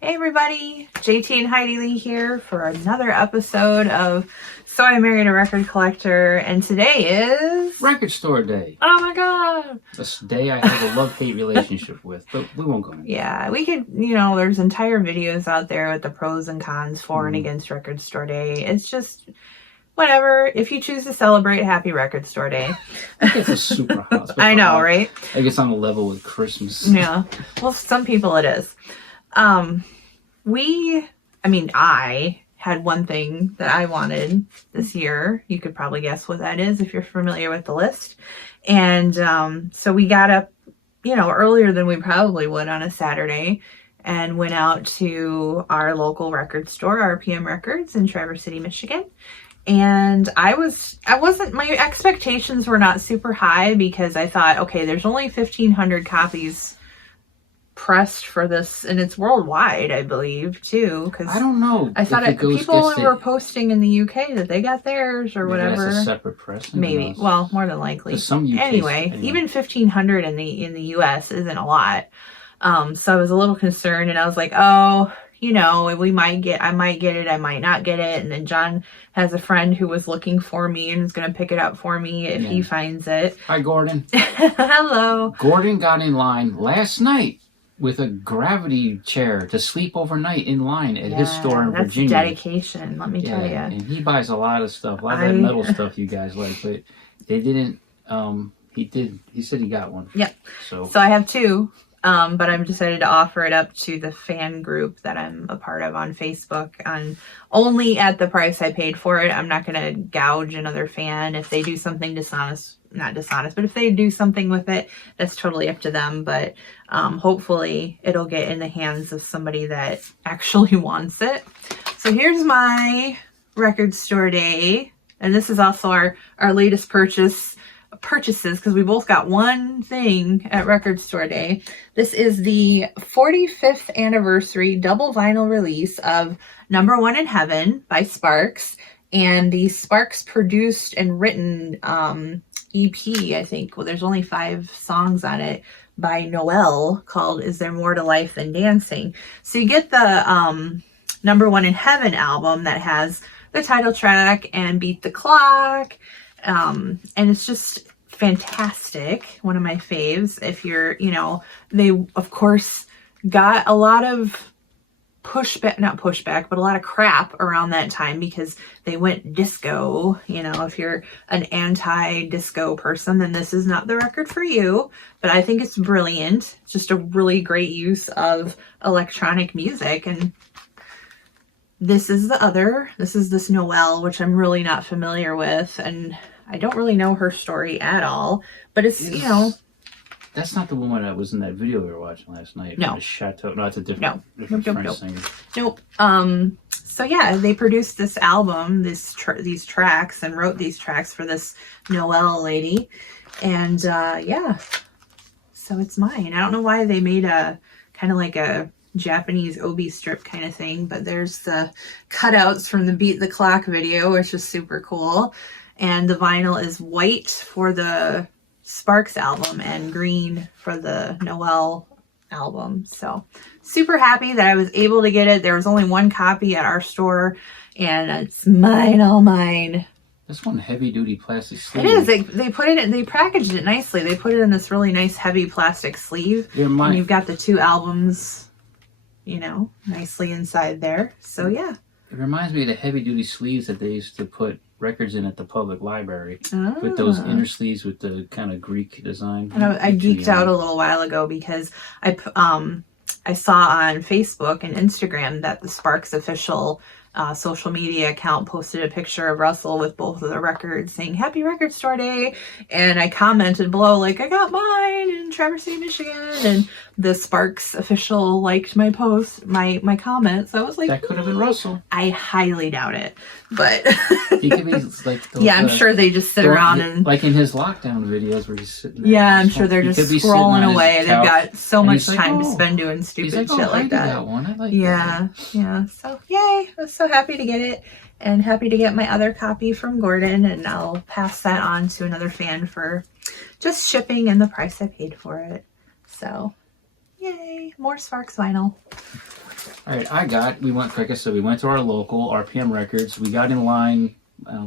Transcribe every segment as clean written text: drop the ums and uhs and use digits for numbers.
Hey everybody, JT and Heidi Lee here for another episode of So I Married a Record Collector, and today is... Record Store Day. Oh my god! A day I have a love-hate relationship with, but we won't go into that. Yeah, we could, there's entire videos out there with the pros and cons for and against Record Store Day. It's just... whatever. If you choose to celebrate, happy Record Store Day. It's a super hot. I know, right? I guess on a level with Christmas. Yeah. Well, some people it is. I had one thing that I wanted this year. You could probably guess what that is if you're familiar with the list. And so we got up, earlier than we probably would on a Saturday and went out to our local record store, RPM Records in Traverse City, Michigan. And my expectations were not super high because I thought, okay, there's only 1,500 copies pressed for this, and it's worldwide, I believe, too. Because I don't know. I thought people were posting in the UK that they got theirs or whatever. That's a separate press. Maybe. Well, more than likely. Anyway, even 1,500 in the US isn't a lot. So I was a little concerned, and I was like, oh, I might get it, I might not get it. And then John has a friend who was looking for me and is going to pick it up for me if he finds it. Hi, Gordon. Hello. Gordon got in line last night with a gravity chair to sleep overnight in line at his store in Virginia. That's dedication, let me tell you. And he buys a lot of stuff, a lot of that metal stuff you guys like, but they didn't, he said he got one. Yep. So I have two. But I've decided to offer it up to the fan group that I'm a part of on Facebook, only at the price I paid for it. I'm not going to gouge another fan. If they do something not dishonest, but if they do something with it, that's totally up to them. But hopefully it'll get in the hands of somebody that actually wants it. So here's my Record Store Day. And this is also our latest purchases, because we both got one thing at Record Store Day. This is the 45th anniversary double vinyl release of Number One in Heaven by Sparks, and the Sparks produced and written EP, I think. Well, there's only 5 songs on it, by Noel, called Is There More to Life Than Dancing? So you get the Number One in Heaven album that has the title track and Beat the Clock. And it's just fantastic. One of my faves. If you're, they of course got a lot of not pushback, but a lot of crap around that time because they went disco. If you're an anti-disco person, then this is not the record for you. But I think it's brilliant. It's just a really great use of electronic music. And this is this Noelle, which I'm really not familiar with, and I don't really know her story at all, but it's, That's not the woman that was in that video we were watching last night. No. The Chateau. No, it's a different French singer. Nope. So yeah, they produced this album, these tracks, and wrote these tracks for this Noelle lady. And so it's mine. I don't know why they made a kind of like a Japanese obi strip kind of thing, but there's the cutouts from the Beat the Clock video, which is super cool. And the vinyl is white for the Sparks album and green for the Noelle album. So super happy that I was able to get it. There was only one copy at our store, and it's mine, all mine. This one heavy duty plastic sleeve. It is. They put it in, they packaged it nicely. They put it in this really nice heavy plastic sleeve. And you've got the 2 albums, nicely inside there. So yeah. It reminds me of the heavy duty sleeves that they used to put records in at the public library, with those inner sleeves with the kind of Greek design. And I geeked out a little while ago because I saw on Facebook and Instagram that the Sparks official social media account posted a picture of Russell with both of the records saying Happy Record Store Day, and I commented below like, I got mine in Traverse City, Michigan, and the Sparks official liked my post, my comment, so I was like, that could have been Russell. I highly doubt it, but he could be like those, I'm sure they just sit around and like in his lockdown videos where he's sitting there. Yeah, I'm sure they're just scrolling away. They've got so much time to spend doing stupid shit like that. I like that. Yeah. So yay! I was so happy to get it, and happy to get my other copy from Gordon, and I'll pass that on to another fan for just shipping and the price I paid for it. So yay! More Sparks vinyl. All right, we went, like I said, we went to our local RPM Records. We got in line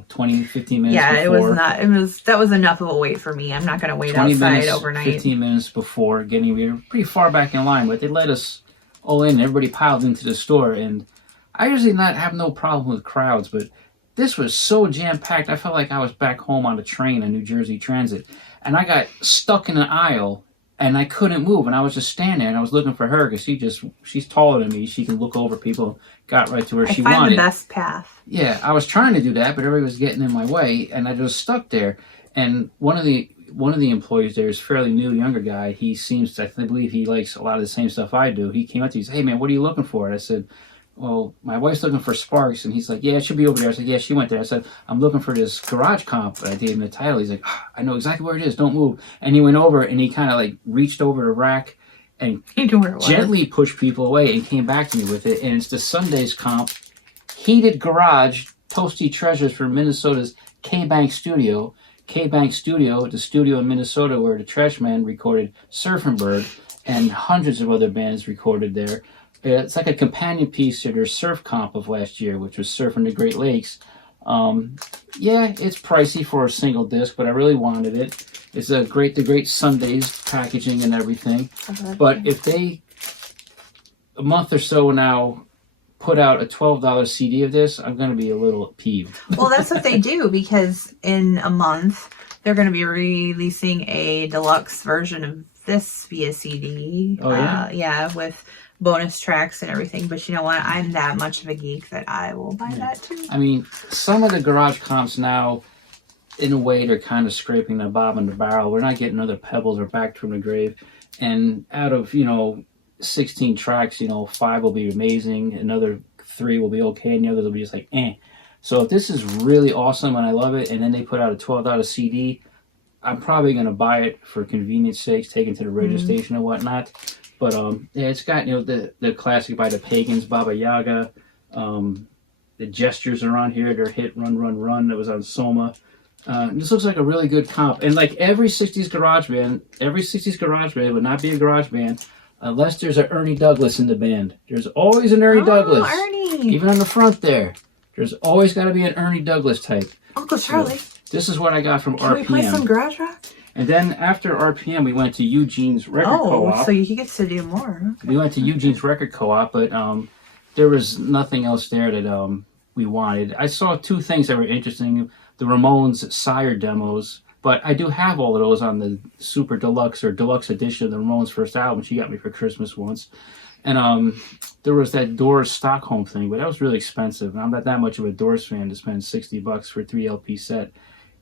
20, 15 minutes Yeah, before. that was enough of a wait for me. I'm not going to wait 20 outside minutes, overnight. 15 minutes before getting, we were pretty far back in line, but they let us all in. Everybody piled into the store, and I usually not have no problem with crowds, but this was so jam-packed. I felt like I was back home on the train on New Jersey Transit, and I got stuck in an aisle, and I couldn't move, and I was just standing there, and I was looking for her because she's taller than me. She can look over people, got right to where she wanted. I find the best path. Yeah, I was trying to do that, but everybody was getting in my way, and I just stuck there. And one of the employees there is fairly new, younger guy. He seems to, I believe he likes a lot of the same stuff I do. He came up to me and said, "Hey man, what are you looking for?" And I said, "Well, my wife's looking for Sparks," and he's like, "Yeah, it should be over there." I said, "Yeah, she went there." I said, "I'm looking for this garage comp." And I gave him the title. He's like, "I know exactly where it is. Don't move." And he went over and he kind of like reached over the rack and gently pushed people away and came back to me with it. And it's the Sundays comp, Heated Garage, Toasty Treasures for Minnesota's K-Bank Studio. K-Bank Studio, the studio in Minnesota where the Trashman recorded Surfing Bird and hundreds of other bands recorded there. It's like a companion piece to their surf comp of last year, which was Surfing the Great Lakes. Yeah, it's pricey for a single disc, but I really wanted it. It's the Great Sundays packaging and everything. But if they, a month or so now, put out a $12 CD of this, I'm going to be a little peeved. Well, that's what they do, because in a month they're going to be releasing a deluxe version of this via CD. Oh, yeah? Yeah, with bonus tracks and everything. But you know what? I'm that much of a geek that I will buy that too. I mean, some of the garage comps now, in a way, they're kind of scraping the bottom of the barrel. We're not getting other pebbles or back from the grave. And out of, 16 tracks, 5 will be amazing, another 3 will be okay, and the others will be just like, eh. So if this is really awesome and I love it, and then they put out a $12 CD, I'm probably going to buy it for convenience sakes, take it to the radio station and whatnot. But yeah, it's got, the classic by the Pagans, Baba Yaga. The Gestures are on here, their hit Run, Run, Run that was on Soma. This looks like a really good comp. And like every 60s garage band would not be a garage band unless there's an Ernie Douglas in the band. There's always an Ernie Douglas. Ernie. Even on the front there. There's always got to be an Ernie Douglas type. Uncle Charlie. So, this is what I got from RPM. Can we play some garage rock? And then after RPM, we went to Eugene's Record Co-op. Oh, so he gets to do more. Okay. We went to Eugene's Record Co-op, but there was nothing else there that we wanted. I saw 2 things that were interesting. The Ramones Sire demos. But I do have all of those on the super deluxe or deluxe edition of the Ramones' first album. She got me for Christmas once. And there was that Doors Stockholm thing, but that was really expensive. And I'm not that much of a Doors fan to spend $60 for a 3 LP set.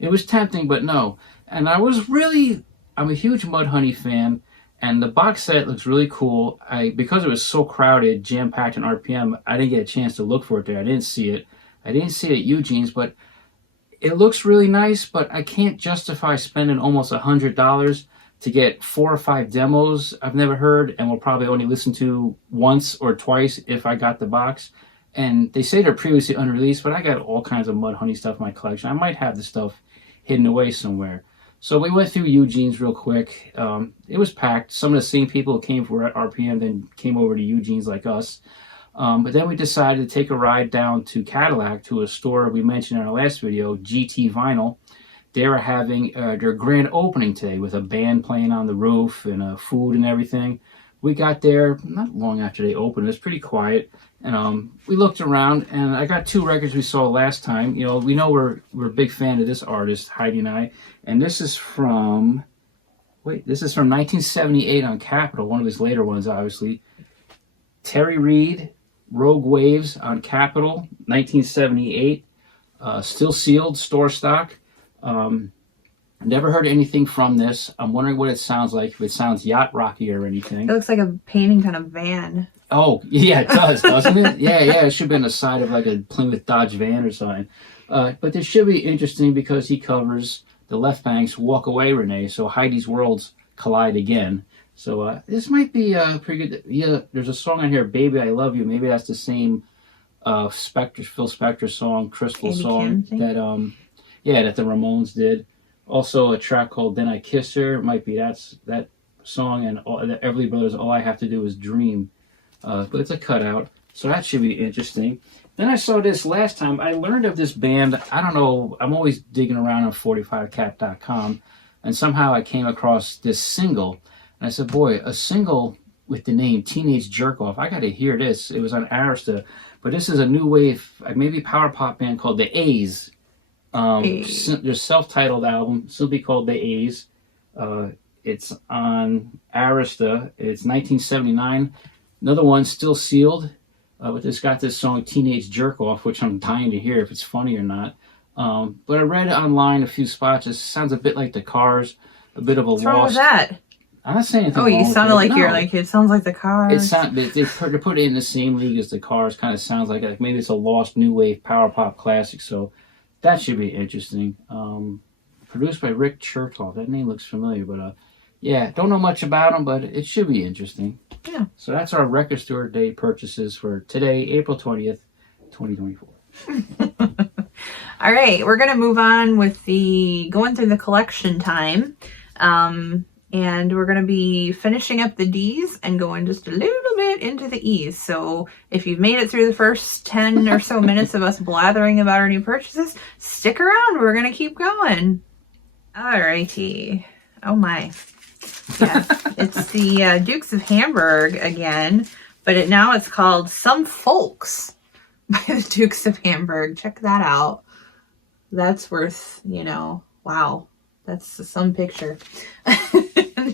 It was tempting, but no. And I'm a huge Mudhoney fan, and the box set looks really cool. Because it was so crowded, jam-packed in RPM, I didn't get a chance to look for it there. I didn't see it at Eugene's, but it looks really nice, but I can't justify spending almost $100 to get 4 or 5 demos I've never heard and will probably only listen to once or twice if I got the box. And they say they're previously unreleased, but I got all kinds of Mudhoney stuff in my collection. I might have the stuff hidden away somewhere. So we went through Eugene's real quick. It was packed. Some of the same people who came for RPM then came over to Eugene's like us. But then we decided to take a ride down to Cadillac to a store we mentioned in our last video, GT Vinyl. They were having their grand opening today with a band playing on the roof and food and everything. We got there not long after they opened. It was pretty quiet. And we looked around, and I got 2 records we saw last time. We know we're a big fan of this artist, Heidi and I. And this is from 1978 on Capitol, one of his later ones, obviously. Terry Reid, Rogue Waves on Capitol, 1978. Still sealed, store stock. Never heard anything from this. I'm wondering what it sounds like, if it sounds yacht rocky or anything. It looks like a painting on a van. Oh, yeah, it does, doesn't it? Yeah, it should be on the side of like a Plymouth Dodge van or something. But this should be interesting because he covers the Left Bank's Walk Away, Renee, so Heidi's worlds collide again. So this might be pretty good. Yeah, there's a song on here, Baby I Love You. Maybe that's the same Phil Spector song, Crystal Andy song that the Ramones did. Also a track called Then I Kiss Her. Might be that song, and the Everly Brothers, All I Have to Do Is Dream. But it's a cutout. So that should be interesting. Then I saw this last time. I learned of this band. I don't know. I'm always digging around on 45cap.com, and somehow I came across this single. And I said, boy, a single with the name Teenage Jerk Off. I got to hear this. It was on Arista. But this is a new wave, maybe power pop band called the A's. Their self-titled album, simply called the A's. It's on Arista. It's 1979. Another one still sealed. But it's got this song Teenage Jerk Off, which I'm dying to hear if it's funny or not. But I read online a few spots. It sounds a bit like the Cars, a bit of a What's wrong with that? I'm not saying anything. Oh, you sounded like you're like, it sounds like the Cars. They put it in the same league as the Cars. Kind of sounds like maybe it's a lost new wave power pop classic. So that should be interesting. Produced by Rick Chertoff. That name looks familiar, but yeah, don't know much about him, but it should be interesting. Yeah. So that's our Record Store Day purchases for today, April 20th, 2024. All right, we're going to move on with going through the collection time. And we're going to be finishing up the D's and going just a little bit into the E's. So if you've made it through the first 10 or so minutes of us blathering about our new purchases, stick around. We're going to keep going. All righty. Oh my. Yeah, it's the Dukes of Hamburg again, but now it's called Some Folks by the Dukes of Hamburg. Check that out. That's worth, wow. That's some picture.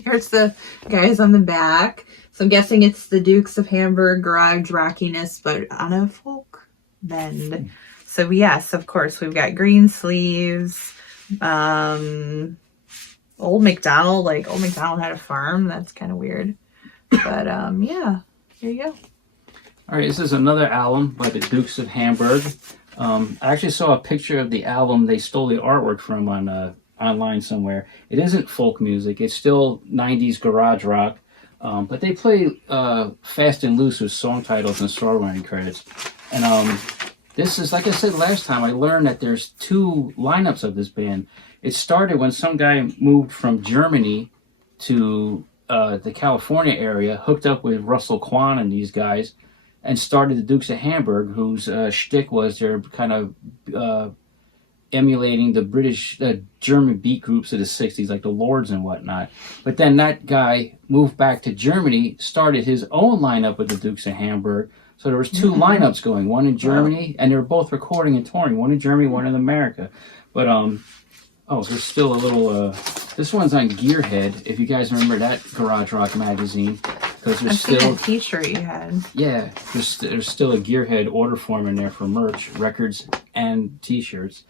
There's the guys on the back. So I'm guessing it's the Dukes of Hamburg garage rockiness, but on a folk bend. So yes, of course, we've got green sleeves. Old MacDonald had a farm. That's kind of weird. But yeah, here you go. All right, this is another album by the Dukes of Hamburg. I actually saw a picture of the album they stole the artwork from on online somewhere. It isn't folk music. It's still 90s garage rock. But they play fast and loose with song titles and songwriting credits. And this is, like I said last time, I learned that there's two lineups of this band. It started when some guy moved from Germany to the California area, hooked up with Russell Kwan and these guys, and started the Dukes of Hamburg, whose shtick was they're kind of emulating the German beat groups of the 60s, like the Lords and whatnot. But then that guy moved back to Germany, started his own lineup with the Dukes of Hamburg. So there was two lineups going, one in Germany, and they were both recording and touring, one in Germany, one in America. But there's still a little. This one's on Gearhead. If you guys remember that garage rock magazine, because there's seen a T-shirt you had. Yeah, there's still a Gearhead order form in there for merch, records, and T-shirts.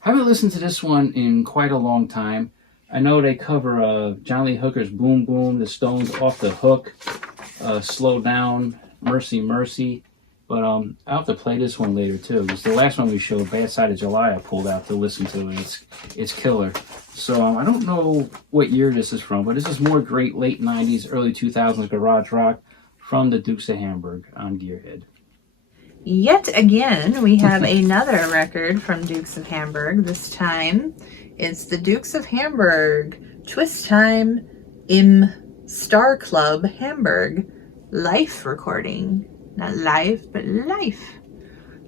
Haven't listened to this one in quite a long time. I know they cover John Lee Hooker's "Boom Boom," the Stones' "Off the Hook," "Slow Down," "Mercy Mercy." But I'll have to play this one later too, because the last one we showed, "Bad Side of July," I pulled out to listen to, and it's killer. So I don't know what year this is from, but this is more great late 90s, early 2000s garage rock from the Dukes of Hamburg on Gearhead. Yet again, we have another record from Dukes of Hamburg. This time, it's the Dukes of Hamburg Twist Time im Star Club Hamburg live recording. Not live, but life.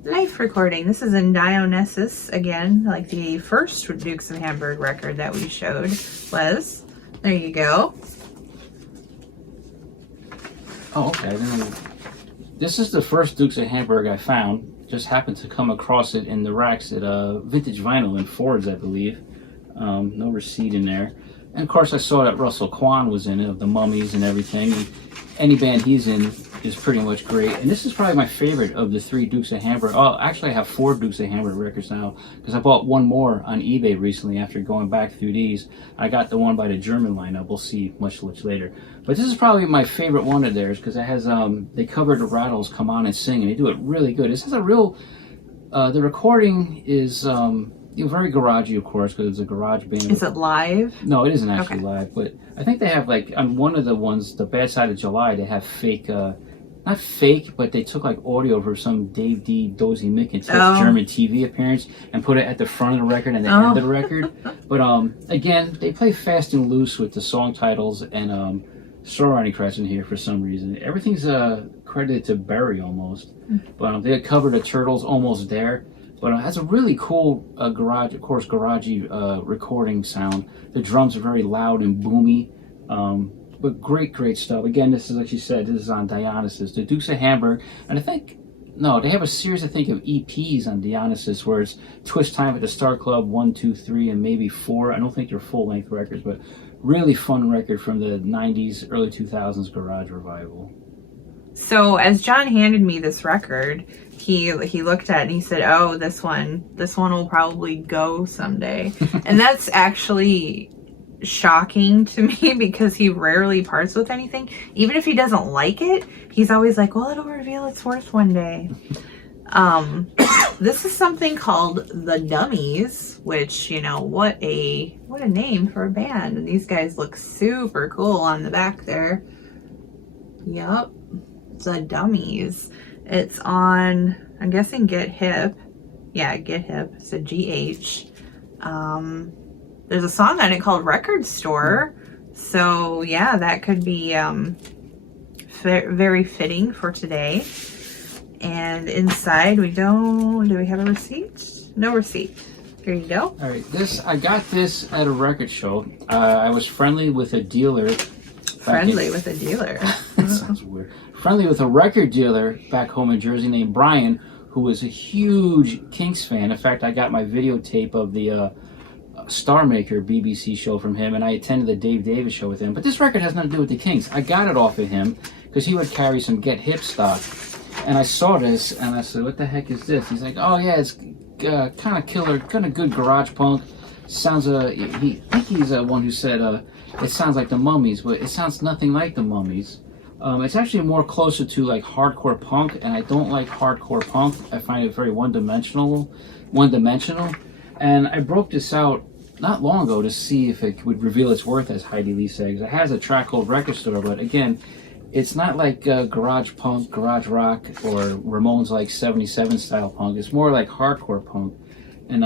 Life recording. This is in Dionysus again, like the first Dukes of Hamburg record that we showed was. There you go. Oh, okay. This is the first Dukes of Hamburg I found. Just happened to come across it in the racks at Vintage Vinyl in Ford's, I believe. No receipt in there. And of course I saw that Russell Kwan was in it, of the Mummies and everything. And any band he's in is pretty much great. And this is probably my favorite of the three Dukes of Hamburg. Oh, actually I have 4 Dukes of Hamburg records now, because I bought one more on eBay recently after going back through these. I got the one by the German lineup. We'll see much later. But this is probably my favorite one of theirs, because it has, they covered the Rattles' Come On and Sing, and they do it really good. This has a real, the recording is very garagey, of course, because it's a garage band. Is it live? No, it isn't actually live, but I think they have, like, on one of the ones, the Bad Side of July, they have fake, not fake, but they took, like, audio for some Dave D. Dozy Mickens German TV appearance and put it at the front of the record and the end of the record. But, again, they play fast and loose with the song titles and songwriting credits in here for some reason. Everything's credited to Berry almost. But they had covered the Turtles, Almost There. But it has a really cool garagey recording sound. The drums are very loud and boomy. But great stuff. Again, this is, like she said, this is on Dionysus. The Dukes of Hamburg. And I think, no, they have a series, I think, of EPs on Dionysus where it's Twist Time at the Star Club 1, 2, 3, and maybe 4. I don't think they're full-length records, but really fun record from the 90s, early 2000s garage revival. So as John handed me this record, he looked at it and he said, "Oh, this one will probably go someday." And that's actually shocking to me because he rarely parts with anything. Even if he doesn't like it, he's always like, "Well, it'll reveal its worth one day." This is something called the Dummies, which, you know, what a name for a band. And these guys look super cool on the back there. Yep, the Dummies. It's on, I'm guessing, Get Hip. Yeah, Get Hip. It's a GH. There's a song on it called Record Store. So yeah, that could be very fitting for today. And inside we do we have a receipt? No receipt. Here you go. All right, I got this at a record show. I was friendly with a dealer. With a dealer. That sounds weird. Friendly with a record dealer back home in Jersey named Brian, who was a huge Kinks fan. In fact, I got my videotape of the Star Maker BBC show from him, and I attended the Dave Davis show with him. But this record has nothing to do with the Kinks. I got it off of him because he would carry some Get Hip stock. And I saw this, and I said, "What the heck is this?" He's like, "Oh yeah, it's kind of killer, kind of good garage punk. Sounds I think he's the one who said it sounds like the Mummies, but it sounds nothing like the Mummies. It's actually more closer to like hardcore punk, and I don't like hardcore punk. I find it very one-dimensional. And I broke this out not long ago to see if it would reveal its worth, as Heidi Lee says. It has a track called Record Store, but again, it's not like garage punk, garage rock, or Ramones like 77 style punk. It's more like hardcore punk, and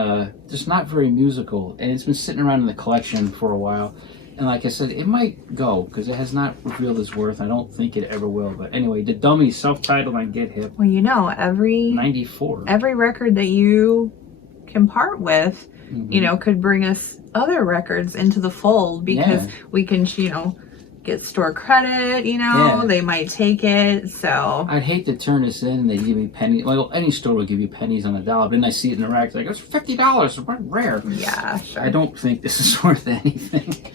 just not very musical. And it's been sitting around in the collection for a while. And like I said, it might go because it has not revealed its worth. I don't think it ever will. But anyway, the Dummies, self-titled on Get Hip. Well, you know, every 94. Every record that you can part with, you know, could bring us other records into the fold because we can, you know, get store credit, you know, they might take it, so. I'd hate to turn this in and they give me pennies. Well, any store will give you pennies on the dollar, but then I see it in the rack, like, it's $50, it's rare. Yeah, sure. I don't think this is worth anything.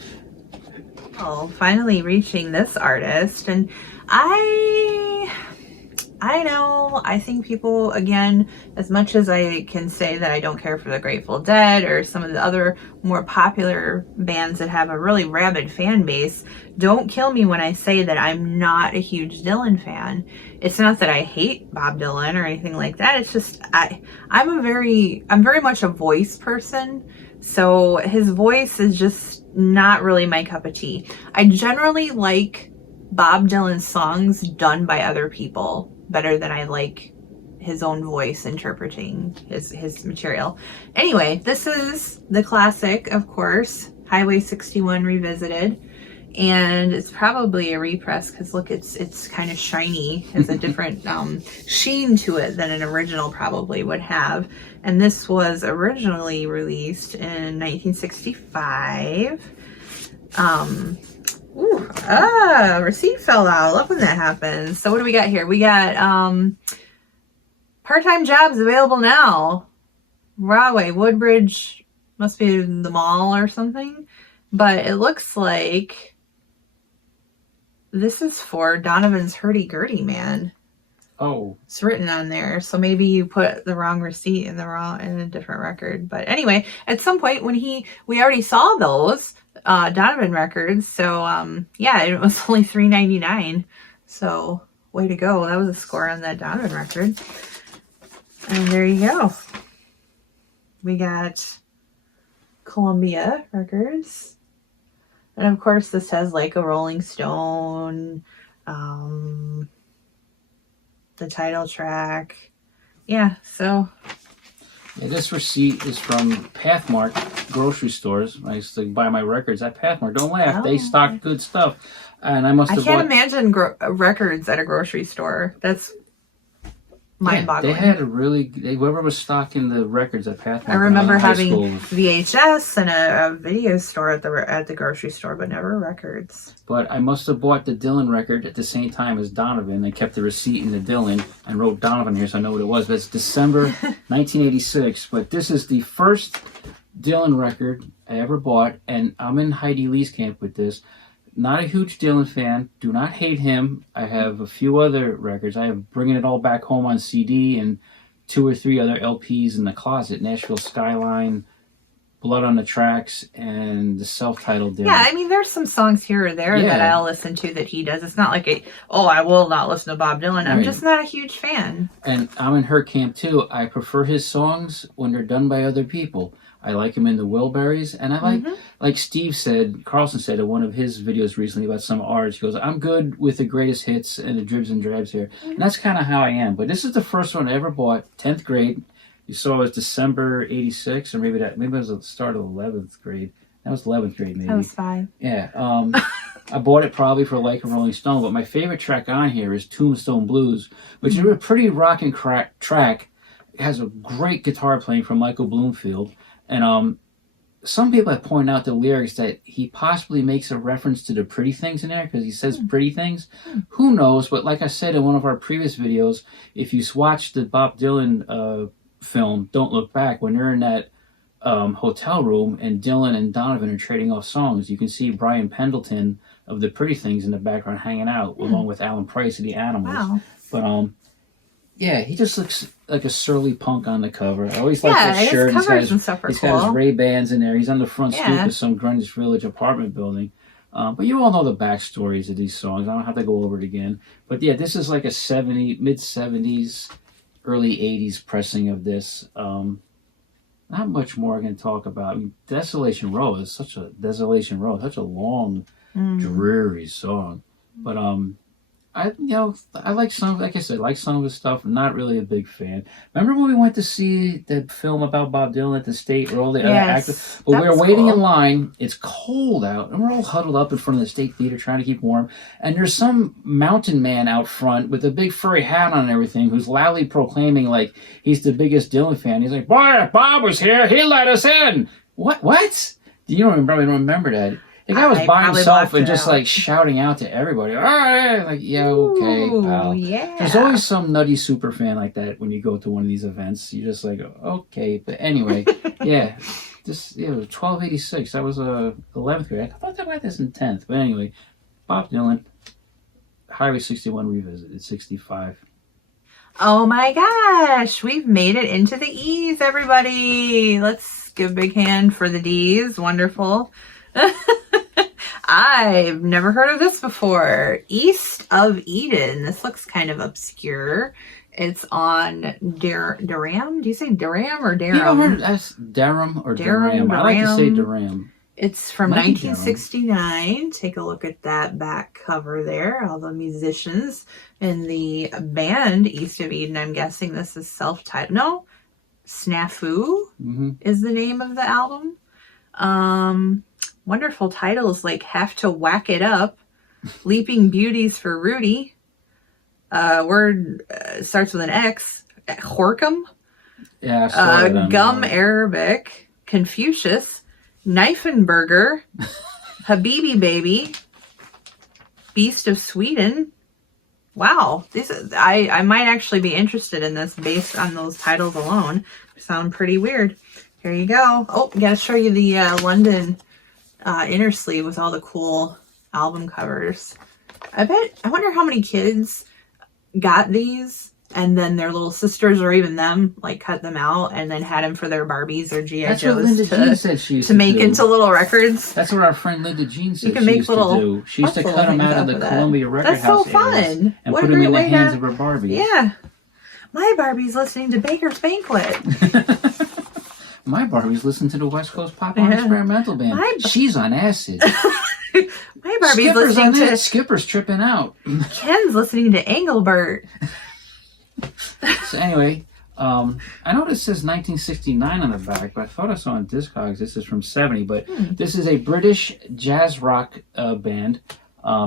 Well, finally reaching this artist, and I know, I think people, again, as much as I can say that I don't care for the Grateful Dead or some of the other more popular bands that have a really rabid fan base, don't kill me when I say that I'm not a huge Dylan fan. It's not that I hate Bob Dylan or anything like that. It's just, I'm very much a voice person. So his voice is just not really my cup of tea. I generally like Bob Dylan's songs done by other people better than I like his own voice interpreting his material. Anyway, this is the classic, of course, Highway 61 Revisited, and it's probably a repress because look, it's kind of shiny, has a different sheen to it than an original probably would have. And this was originally released in 1965. Receipt fell out. Love when that happens. So what do we got here? We got part-time jobs available now. Rahway, Woodbridge, must be the mall or something. But it looks like this is for Donovan's Hurdy-Gurdy Man. Oh. It's written on there. So maybe you put the wrong receipt in a different record. But anyway, at some point when we already saw those Donovan records, so yeah, it was only $3.99. So way to go. That was a score on that Donovan record. And there you go. We got Columbia Records. And of course this has like a Rolling Stone, the title track. Yeah, so. Yeah, this receipt is from Pathmark grocery stores. I used to buy my records at Pathmark. Don't laugh, they stock good stuff. And I must I have can't bought... imagine records at a grocery store. That's mind-boggling. They had a really... whoever was stocking the records at Pathmark. I remember having school. VHS and a video store at the grocery store, but never records. But I must have bought the Dylan record at the same time as Donovan. They kept the receipt in the Dylan and wrote Donovan here so I know what it was. But it's December 1986. But this is the first Dylan record I ever bought, and I'm in Heidi Lee's camp with this. Not a huge Dylan fan. Do not hate him. I have a few other records. I have Bringing It All Back Home on CD and 2 or 3 other LPs in the closet. Nashville Skyline, Blood on the Tracks, and the self-titled Dylan. Yeah, I mean, there's some songs here or there that I'll listen to that he does. It's not like I will not listen to Bob Dylan. I'm just not a huge fan. And I'm in her camp too. I prefer his songs when they're done by other people. I like him in the Wilburys, and I like Steve said, Carlson said in one of his videos recently about some artists, he goes, I'm good with the greatest hits and the dribs and drabs here. And that's kind of how I am. But this is the first one I ever bought, 10th grade. You saw it was December 86, or maybe it was the start of 11th grade. That was 11th grade, maybe. I was 5. Yeah. I bought it probably for Like a Rolling Stone, but my favorite track on here is Tombstone Blues, which is a pretty rocking track. It has a great guitar playing from Michael Bloomfield. And some people have pointed out the lyrics that he possibly makes a reference to the pretty things in there because he says pretty things. Who knows? But like I said in one of our previous videos, if you watch the Bob Dylan film, Don't Look Back, when they're in that hotel room and Dylan and Donovan are trading off songs, you can see Brian Pendleton of the Pretty Things in the background hanging out along with Alan Price of the Animals. Wow. But yeah, he just looks like a surly punk on the cover. I always like that shirt. His covers and stuff are he's cool. got his Ray-Bans in there. He's on the front stoop of some Greenwich Village apartment building. But you all know the backstories of these songs. I don't have to go over it again. But yeah, this is like a mid-70s, early 80s pressing of this. Not much more I can talk about. I mean, Desolation Row is such a long, dreary song. But I like some, like I said, like some of his stuff. I'm not really a big fan. Remember when we went to see the film about Bob Dylan at the State where all the other actors? But we were waiting in line. It's cold out, and we're all huddled up in front of the State Theater trying to keep warm. And there's some mountain man out front with a big furry hat on and everything who's loudly proclaiming like he's the biggest Dylan fan. He's like, "Boy, if Bob was here, he'd let us in." What? You don't probably remember that. The guy was by himself and just like shouting out to everybody. All right, like, yeah, okay, pal. Yeah. There's always some nutty super fan like that when you go to one of these events. You're just like, okay. But anyway, yeah. It was 1286. That was 11th grade. I thought I got this in 10th. But anyway, Bob Dylan, Highway 61 Revisited, 65. Oh my gosh, we've made it into the E's, everybody. Let's give a big hand for the D's. Wonderful. I've never heard of this before. East of Eden. This looks kind of obscure. It's on Durham. Do you say Durham or Durham? You know, that's Durham or Durham. I like to say Durham. It's from 1969. Take a look at that back cover there. All the musicians in the band East of Eden. I'm guessing this is self-titled. No, Snafu is the name of the album. Wonderful titles like Have to Whack It Up, Leaping Beauties for Rudy, word starts with an X, Horkham, Gum Arabic, Confucius, Knifenberger, Habibi Baby, Beast of Sweden. Wow, I might actually be interested in this based on those titles alone. Sound pretty weird. Here you go. Oh, gotta show you the London inner sleeve with all the cool album covers. I wonder how many kids got these and then their little sisters or even them like cut them out and then had them for their Barbies or G.I. Joes to make into little records. That's what our friend Linda Jean said you can make she used little to do. She used to cut them out of the Columbia Record House. That's so fun. And put them in the hands of her Barbies. Yeah. My Barbie's listening to Baker's Banquet. My Barbie's listening to the West Coast Pop Art Experimental Band. She's on acid. My Barbie's listening to... Skipper's tripping out. Ken's listening to Engelbert. So anyway, I know this says 1969 on the back, but I thought I saw on Discogs this is from 70. But this is a British jazz rock band.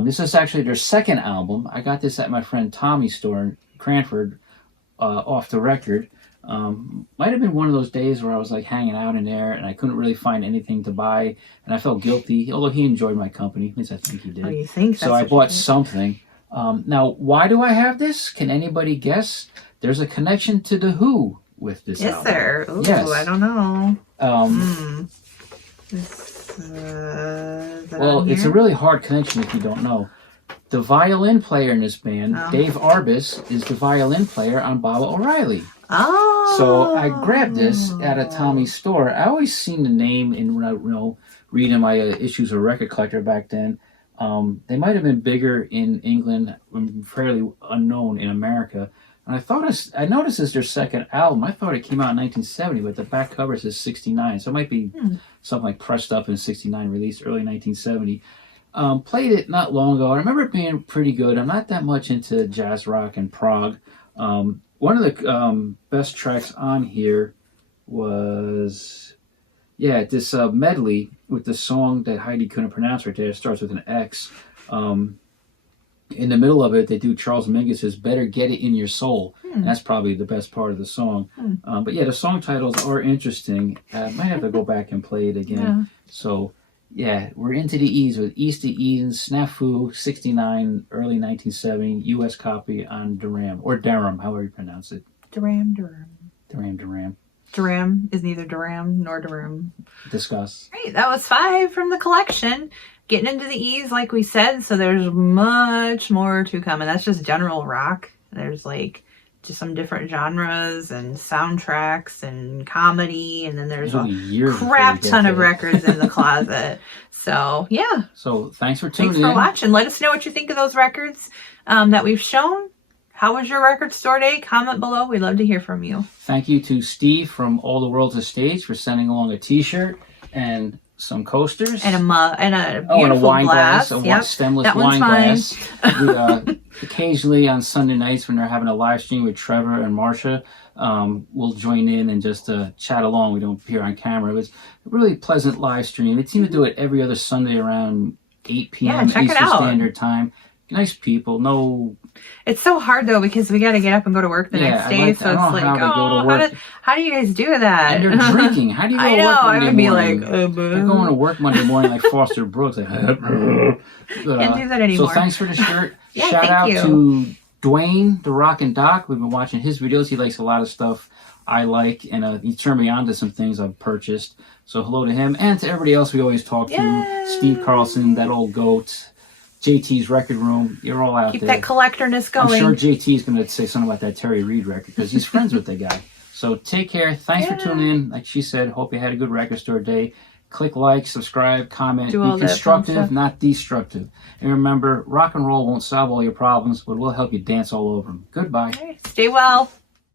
This is actually their second album. I got this at my friend Tommy's store in Cranford, off the record. Might have been one of those days where I was like hanging out in there and I couldn't really find anything to buy, and I felt guilty, although he enjoyed my company. At least I think he did. Oh, you think? So I bought something. Now, why do I have this? Can anybody guess? There's a connection to The Who with this album. Is there? Ooh, yes. I don't know. Well, it's a really hard connection if you don't know. The violin player in this band, Dave Arbus, is the violin player on Baba O'Reilly. Oh. So I grabbed this at a Tommy's store. I always seen the name in when I reading my issues of Record Collector back then. They might have been bigger in England, fairly unknown in America. And I noticed it's their second album. I thought it came out in 1970, but the back cover says 69. So it might be something like pressed up in 69, released early 1970. Played it not long ago. I remember it being pretty good. I'm not that much into jazz rock and prog. One of the best tracks on here was, this medley with the song that Heidi couldn't pronounce right there. It starts with an X. In the middle of it, they do Charles Mingus's "Better Get It in Your Soul." And that's probably the best part of the song. But yeah, the song titles are interesting. Might have to go back and play it again. Yeah. So yeah, we're into the E's with East to Eden, Snafu, 69, early 1970, U.S. copy on Durham, or Durham, however you pronounce it. Durham. Durham is neither Durham nor Durham. Discuss. Great, that was 5 from the collection. Getting into the E's, like we said, so there's much more to come, and that's just general rock. There's like just some different genres and soundtracks and comedy, and then there's a crap ton of records in the closet. So yeah. So thanks for tuning in. Thanks for watching. Let us know what you think of those records that we've shown. How was your record store day? Comment below. We'd love to hear from you. Thank you to Steve from All the World's a Stage for sending along a T-shirt and some coasters and a beautiful wine glass, stemless that wine one's glass. We, occasionally on Sunday nights when they're having a live stream with Trevor and Marcia, we'll join in and just chat along. We don't appear on camera. It was a really pleasant live stream. They seem to do it every other Sunday around 8 p.m. Eastern Standard Time. Nice people. No. It's so hard though because we got to get up and go to work the next day. So it's like, how do you guys do that? And they're drinking. How do you go to work Monday morning? I would be like, they're going to work Monday morning like Foster Brooks. Like, can't do that anymore. So thanks for the shirt. Yeah, Shout out to Dwayne, the Rockin' Doc. We've been watching his videos. He likes a lot of stuff I like, and he turned me on to some things I've purchased. So hello to him and to everybody else we always talk to. Steve Carlson, that old goat. JT's Record Room, you're all out there. Keep that collectorness going. I'm sure JT's going to say something about that Terry Reid record because he's friends with the guy. So take care. Thanks for tuning in. Like she said, hope you had a good record store day. Click like, subscribe, comment. Be constructive, not destructive. And remember, rock and roll won't solve all your problems, but we'll help you dance all over them. Goodbye. Stay well.